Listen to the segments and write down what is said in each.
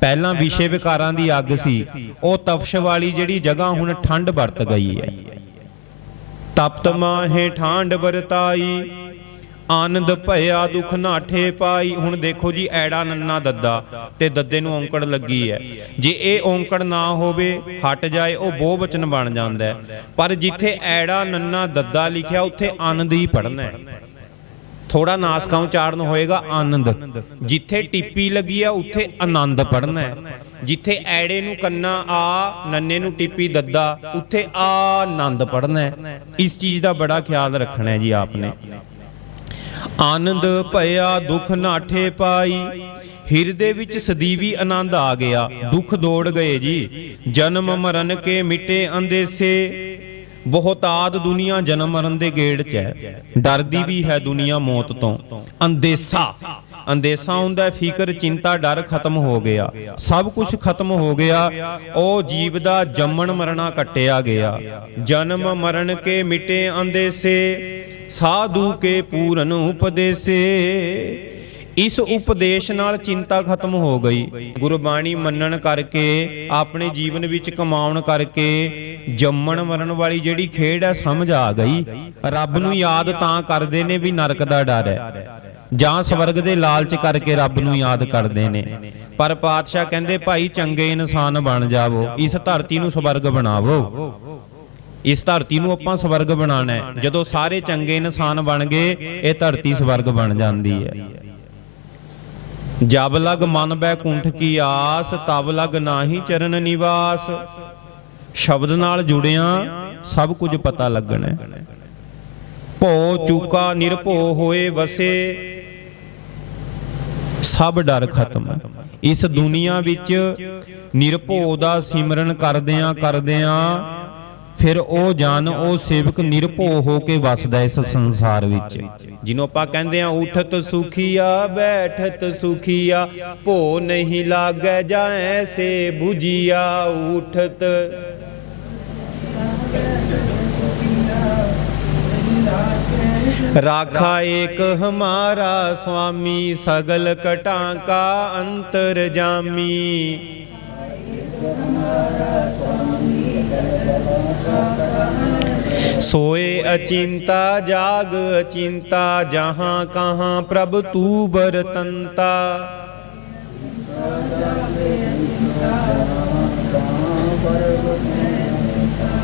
ਪਹਿਲਾਂ ਵਿਸ਼ੇ ਵਿਕਾਰਾਂ ਦੀ ਅੱਗ ਸੀ। ਉਹ ਤਪਸ਼ ਵਾਲੀ ਜਿਹੜੀ ਜਗ੍ਹਾ ਹੁਣ ਠੰਡ ਵਰਤ ਗਈ ਹੈ। ਤਪਤ ਮਾਹੇ ਠਾਂਡ ਵਰਤਾਈ। ਆਨੰਦ ਭਇਆ ਦੁਖ ਨਾਠੇ ਪਾਈ। ਹੁਣ ਦੇਖੋ ਜੀ ਐੜਾ ਨੰਨਾ ਦੱਦਾ ਤੇ ਦੱਦੇ ਨੂੰ ਔਂਕੜ ਲੱਗੀ ਹੈ। ਜੇ ਇਹ ਔਂਕੜ ਨਾ ਹੋਵੇ ਹਟ ਜਾਏ ਉਹ ਬਹੁ ਬਚਨ ਬਣ ਜਾਂਦਾ ਪਰ ਜਿੱਥੇ ਐੜਾ ਨੰਨਾ ਦੱਦਾ ਲਿਖਿਆ ਉੱਥੇ ਆਨੰਦ ਹੀ ਪੜਨਾ ਹੈ। ਥੋੜਾ ਨਾਸਕਾਂ ਉਚਾਰਨ ਹੋਏਗਾ ਆਨੰਦ। ਜਿੱਥੇ ਟਿੱਪੀ ਲੱਗੀ ਆ, ਉੱਥੇ ਆਨੰਦ ਪੜਨਾ ਹੈ। ਜਿੱਥੇ ਐੜੇ ਨੂੰ ਕੰਨਾ ਆ, ਨੰਨੇ ਨੂੰ ਟਿੱਪੀ ਦੱਦਾ, ਉੱਥੇ ਆਨੰਦ ਪੜਨਾ ਹੈ। ਇਸ ਚੀਜ਼ ਦਾ ਬੜਾ ਖਿਆਲ ਰੱਖਣਾ ਹੈ ਜੀ ਆਪਨੇ। ਆਨੰਦ ਭਇਆ, ਦੁੱਖ ਨਾਠੇ ਪਾਈ। ਹਿਰਦੇ ਵਿੱਚ ਸਦੀਵੀ ਆਨੰਦ ਆ ਗਿਆ। ਦੁੱਖ ਦੌੜ ਗਏ ਜੀ। ਜਨਮ ਮਰਨ ਕੇ ਮਿਟੇ ਅੰਦੇਸੇ। ਬਹੁਤਾਦ ਦੁਨੀਆ ਜਨਮ ਮਰਨ ਦੇ ਗੇੜ 'ਚ ਹੈ। ਡਰਦੀ ਵੀ ਹੈ ਦੁਨੀਆ ਮੌਤ ਤੋਂ। ਅੰਦੇਸਾ। ਅੰਦੇਸਾ ਹੁੰਦਾ ਫਿਕਰ, ਚਿੰਤਾ, ਡਰ ਖਤਮ ਹੋ ਗਿਆ। ਸਭ ਕੁਝ ਖਤਮ ਹੋ ਗਿਆ। ਉਹ ਜੀਵ ਦਾ ਜੰਮਣ ਮਰਨਾ ਕੱਟਿਆ ਗਿਆ। ਜਨਮ ਮਰਨ ਕੇ ਮਿਟੇ ਅੰਦੇਸੇ। ਸਾਧੂ ਕੇ ਪੂਰਨ ਉਪਦੇਸੇ। ਇਸ ਉਪਦੇਸ਼ ਨਾਲ ਚਿੰਤਾ ਖਤਮ ਹੋ ਗਈ। ਗੁਰਬਾਣੀ ਮੰਨਣ ਕਰਕੇ, ਆਪਣੇ ਜੀਵਨ ਵਿੱਚ ਕਮਾਉਣ ਕਰਕੇ ਜੰਮਣ ਮਰਨ ਵਾਲੀ ਜਿਹੜੀ ਖੇਡ ਹੈ ਸਮਝ ਆ ਗਈ। ਰੱਬ ਨੂੰ ਯਾਦ ਤਾਂ ਕਰਦੇ ਨੇ ਵੀ ਨਰਕ ਦਾ ਡਰ ਹੈ। ਜਾਂ ਸਵਰਗ ਦੇ ਲਾਲਚ ਕਰਕੇ ਰੱਬ ਨੂੰ ਯਾਦ ਕਰਦੇ ਨੇ। ਪਰ ਪਾਤਸ਼ਾਹ ਕਹਿੰਦੇ, ਭਾਈ, ਚੰਗੇ ਇਨਸਾਨ ਬਣ ਜਾਵੋ। ਇਸ ਧਰਤੀ ਨੂੰ ਸਵਰਗ ਬਣਾਵੋ। ਇਸ ਧਰਤੀ ਨੂੰ ਆਪਾਂ ਸਵਰਗ ਬਣਾਉਣਾ ਹੈ। ਜਦੋਂ ਸਾਰੇ ਚੰਗੇ ਇਨਸਾਨ ਬਣ ਗਏ, ਇਹ ਧਰਤੀ ਸਵਰਗ ਬਣ ਜਾਂਦੀ ਹੈ। ਜਬ ਲਗ ਮਨ ਬੈ ਕੁੰਠ ਕੀ ਆਸ, ਤਬ ਲਗ ਨਾਹੀ ਚਰਨ ਨਿਵਾਸ। ਸ਼ਬਦ ਨਾਲ ਜੁੜਿਆ ਸਭ ਕੁਝ ਪਤਾ ਲੱਗਣਾ। ਭੋ ਚੂਕਾ ਨਿਰਭੋ ਹੋਏ ਵਸੇ, ਸਭ ਡਰ ਖਤਮ। ਇਸ ਦੁਨੀਆ ਵਿੱਚ ਨਿਰਭੋ ਦਾ ਸਿਮਰਨ ਕਰਦਿਆਂ ਕਰਦਿਆਂ ਫਿਰ ਉਹ ਜਨ, ਉਹ ਸੇਵਕ ਨਿਰਭੋ ਹੋ ਕੇ ਵਸਦਾ ਇਸ ਸੰਸਾਰ ਵਿੱਚ। ਜਿਹਨੂੰ ਆਪਾਂ ਕਹਿੰਦੇ ਆ ਉਠਤ ਸੁਖੀਆ, ਬੈਠਤ ਸੁਖੀਆ, ਭੋ ਨਹੀਂ ਲਾਗੈ ਜਾਏ ਸੇ 부ਜੀਆ ਉਠਤ। ਰਾਖਾ ਏਕ ਹਮਾਰਾ ਸੁਆਮੀ, ਸਗਲ ਕਟਾਂ ਕਾ ਅੰਤਰ ਜਾਮੀ। सोए अचिंता जाग अचिंता जहाँ कहाँ प्रभ तू बरतंता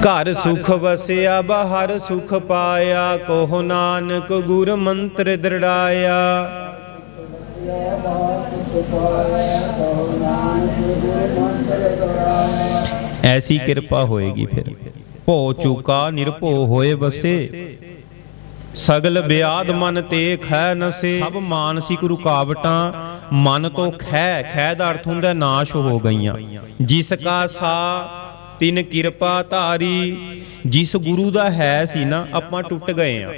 ਘਰ ਸੁਖ ਵਸਿਆ ਬਾਹਰ ਸੁਖ ਪਾਇਆ ਕੋਹ ਨਾਨਕ ਗੁਰ ਮੰਤਰ ਦ੍ਰਿੜਾਇਆ ਐਸੀ ਕਿਰਪਾ ਹੋਏਗੀ ਫਿਰ ਭੋ ਚੂਕਾ ਨਿਰਭੋ ਹੋਏ ਵਸੇ ਸਗਲ ਬਿਆਦ ਮਨ ਤੇ ਖੈ ਨਸੇ। ਸਭ ਮਾਨਸਿਕ ਰੁਕਾਵਟਾਂ ਮਨ ਤੋਂ ਖੈ ਖੈ ਦਾ ਅਰਥ ਹੁੰਦਾ ਨਾਸ਼ ਹੋ ਗਈਆਂ। ਜਿਸ ਕਾ ਸਾ, ਤਿਨ ਕਿਰਪਾ ਧਾਰੀ। ਜਿਸ ਗੁਰੂ ਦਾ ਹੈ ਸੀ ਨਾ, ਆਪਾਂ ਟੁੱਟ ਗਏ ਆ।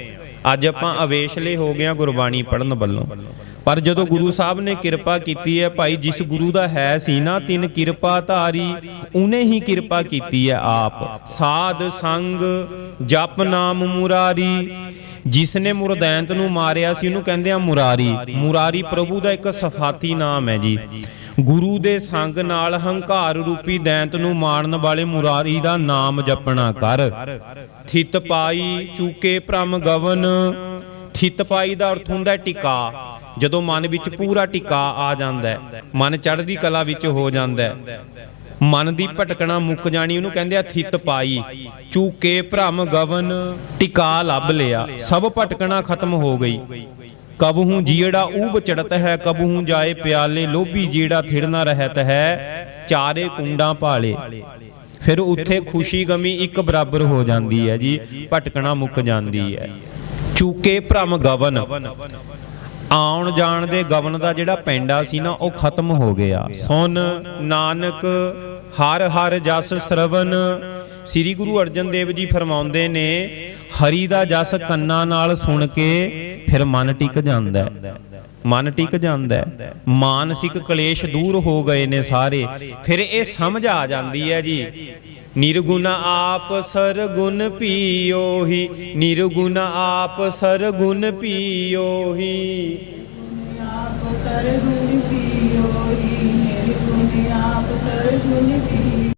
ਅੱਜ ਆਪਾਂ ਅਵੇਸ਼ਲੇ ਹੋ ਗਏ ਆ ਗੁਰਬਾਣੀ ਪੜਨ ਵੱਲੋਂ। ਪਰ ਜਦੋਂ ਗੁਰੂ ਸਾਹਿਬ ਨੇ ਕਿਰਪਾ ਕੀਤੀ ਹੈ, ਭਾਈ ਜਿਸ ਗੁਰੂ ਦਾ ਹੈ ਸੀ ਨਾ, ਤਿੰਨ ਕਿਰਪਾ ਧਾਰੀ ਉਹਨੇ ਹੀ ਕਿਰਪਾ ਕੀਤੀ ਹੈ ਆਪ। ਸਾਧ ਸੰਗ, ਜਪ ਨਾਮ ਮੁਰਾਰੀ ਜਿਸ ਨੇ ਮੁਰਦੈਂਤ ਨੂੰ ਮਾਰਿਆ ਸੀ, ਉਹਨੂੰ ਕਹਿੰਦੇ ਆ ਮੁਰਾਰੀ। ਮੁਰਾਰੀ ਪ੍ਰਭੂ ਦਾ ਇੱਕ ਸਫਾਤੀ ਨਾਮ ਹੈ ਜੀ। ਗੁਰੂ ਦੇ ਸੰਗ ਨਾਲ ਹੰਕਾਰ ਰੂਪੀ ਦੈਂਤ ਨੂੰ ਮਾਰਨ ਵਾਲੇ ਮੁਰਾਰੀ ਦਾ ਨਾਮ ਜਪਣਾ ਕਰ। ਥਿਤ ਪਾਈ ਚੂਕੇ ਭ੍ਰਮ ਗਵਨ, ਥਿਤ ਪਾਈ ਦਾ ਅਰਥ ਹੁੰਦਾ ਟਿਕਾ। ਜਦੋਂ ਮਨ ਵਿੱਚ ਪੂਰਾ ਟਿਕਾ ਆ ਜਾਂਦਾ ਹੈ, ਮਨ ਚੜ੍ਹਦੀ ਕਲਾ ਵਿੱਚ ਹੋ ਜਾਂਦਾ ਹੈ। ਮਨ ਦੀ ਭਟਕਣਾ ਮੁੱਕ ਜਾਣੀ, ਉਹਨੂੰ ਕਹਿੰਦੇ ਆ ਥਿਤ ਪਾਈ। ਚੂਕੇ ਭ੍ਰਮ ਗਵਨ, ਟਿਕਾ ਲੱਭ ਲਿਆ। ਸਭ ਭਟਕਣਾ ਖਤਮ ਹੋ ਗਈ। ਕਬਹੂ ਜੀੜਾ ਊਬ ਚੜਤ ਹੈ ਕਬਹੂ ਜਾਏ ਪਿਆਲੇ। ਲੋਭੀ ਜੀੜਾ ਥਿੜਨਾ ਰਹਤ ਹੈ, ਚਾਰੇ ਕੁੰਡਾਂ ਭਾਲੇ। ਫਿਰ ਉੱਥੇ ਖੁਸ਼ੀ ਗਮੀ ਇੱਕ ਬਰਾਬਰ ਹੋ ਜਾਂਦੀ ਹੈ ਜੀ, ਭਟਕਣਾ ਮੁੱਕ ਜਾਂਦੀ ਹੈ। ਚੂਕੇ ਭ੍ਰਮ ਗਵਨ ਆਉਣ ਜਾਣ ਦੇ ਗਵਨ ਦਾ ਜਿਹੜਾ ਪੈਂਡਾ ਸੀ ਨਾ, ਉਹ ਖਤਮ ਹੋ ਗਿਆ। ਸੁਨ ਨਾਨਕ, ਹਰ ਹਰ ਜਸ ਸਰਵਨ। ਸ੍ਰੀ ਗੁਰੂ ਅਰਜਨ ਦੇਵ ਜੀ ਫਰਮਾਉਂਦੇ ਨੇ, ਹਰੀ ਦਾ ਜਸ ਕੰਨਾਂ ਨਾਲ ਸੁਣ ਕੇ ਫਿਰ ਮਨ ਟਿਕ ਜਾਂਦਾ ਹੈ। ਮਨ ਟਿਕ ਜਾਂਦਾ ਹੈ। ਮਾਨਸਿਕ ਕਲੇਸ਼ ਦੂਰ ਹੋ ਗਏ ਨੇ ਸਾਰੇ। ਫਿਰ ਇਹ ਸਮਝ ਆ ਜਾਂਦੀ ਹੈ ਜੀ निर्गुण आप सरगुण पियो सरगुन निर्गुण आप सरगुण पियो हि निर्गुण आप सरगुण